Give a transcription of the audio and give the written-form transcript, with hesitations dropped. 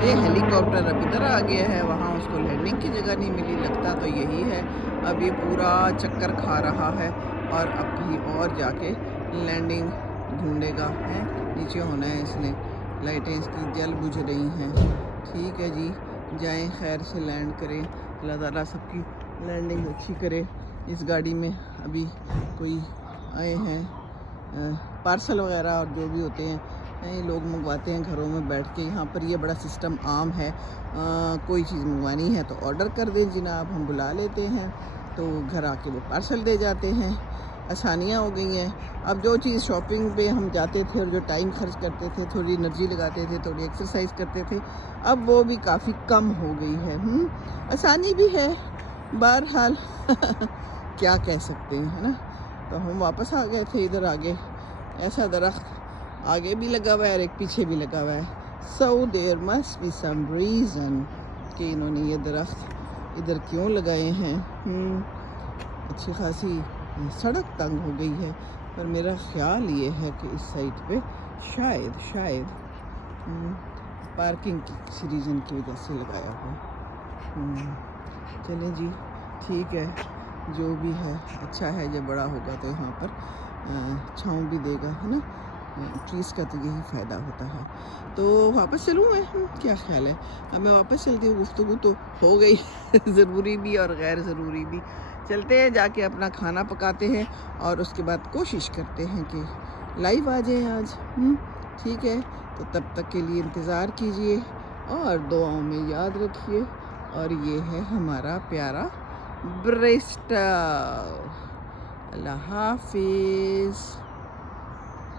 یہ ہیلی کاپٹر اب ادھر آ گیا ہے، وہاں اس کو لینڈنگ کی جگہ نہیں ملی، لگتا تو یہی ہے۔ اب یہ پورا چکر کھا رہا ہے اور اب کہیں اور جا کے لینڈنگ ڈھونڈے گا ہے۔ نیچے ہونا ہے اس نے، لائٹیں اس کی جل بجھ رہی ہیں۔ ٹھیک ہے جی، جائیں خیر سے لینڈ کریں، اللہ تعالیٰ سب کی لینڈنگ اچھی کرے۔ اس گاڑی میں ابھی کوئی آئے ہیں پارسل وغیرہ اور جو بھی ہوتے ہیں یہ لوگ منگواتے ہیں گھروں میں بیٹھ کے۔ یہاں پر یہ بڑا سسٹم عام ہے، کوئی چیز منگوانی ہے تو آرڈر کر دیں جناب، ہم بلا لیتے ہیں تو گھر آ کے وہ پارسل دے جاتے ہیں۔ آسانیاں ہو گئی ہیں۔ اب جو چیز شاپنگ پہ ہم جاتے تھے اور جو ٹائم خرچ کرتے تھے، تھوڑی انرجی لگاتے تھے، تھوڑی ایکسرسائز کرتے تھے، اب وہ بھی کافی کم ہو گئی ہے۔ آسانی بھی ہے بہرحال کیا کہہ سکتے ہیں، ہے نا۔ تو ہم واپس آ گئے تھے ادھر آگے، ایسا درخت آگے بھی لگا ہوا ہے اور ایک پیچھے بھی لگا ہوا ہے۔ So there must be some reason کہ انہوں نے یہ درخت ادھر کیوں لگائے ہیں۔ اچھی خاصی سڑک تنگ ہو گئی ہے، پر میرا خیال یہ ہے کہ اس سائٹ پہ شاید پارکنگ کی کسی ریزن کی وجہ سے لگایا ہوا۔ چلیں جی ٹھیک ہے، جو بھی ہے اچھا ہے، جب بڑا ہوگا تو یہاں پر چھاؤں بھی دے گا، ہے نا۔ ٹریز کا تو یہی فائدہ ہوتا ہے۔ تو واپس چلوں میں، کیا خیال ہے؟ اب میں واپس چلتی ہوں، گفتگو تو ہو گئی ضروری بھی اور غیر ضروری بھی۔ چلتے ہیں، جا کے اپنا کھانا پکاتے ہیں اور اس کے بعد کوشش کرتے ہیں کہ لائیو آ جائیں آج۔ ٹھیک ہے، تو تب تک کے لیے انتظار کیجئے اور دعاؤں میں یاد رکھیے۔ اور یہ ہے ہمارا پیارا بریسٹو۔ اللہ حافظ۔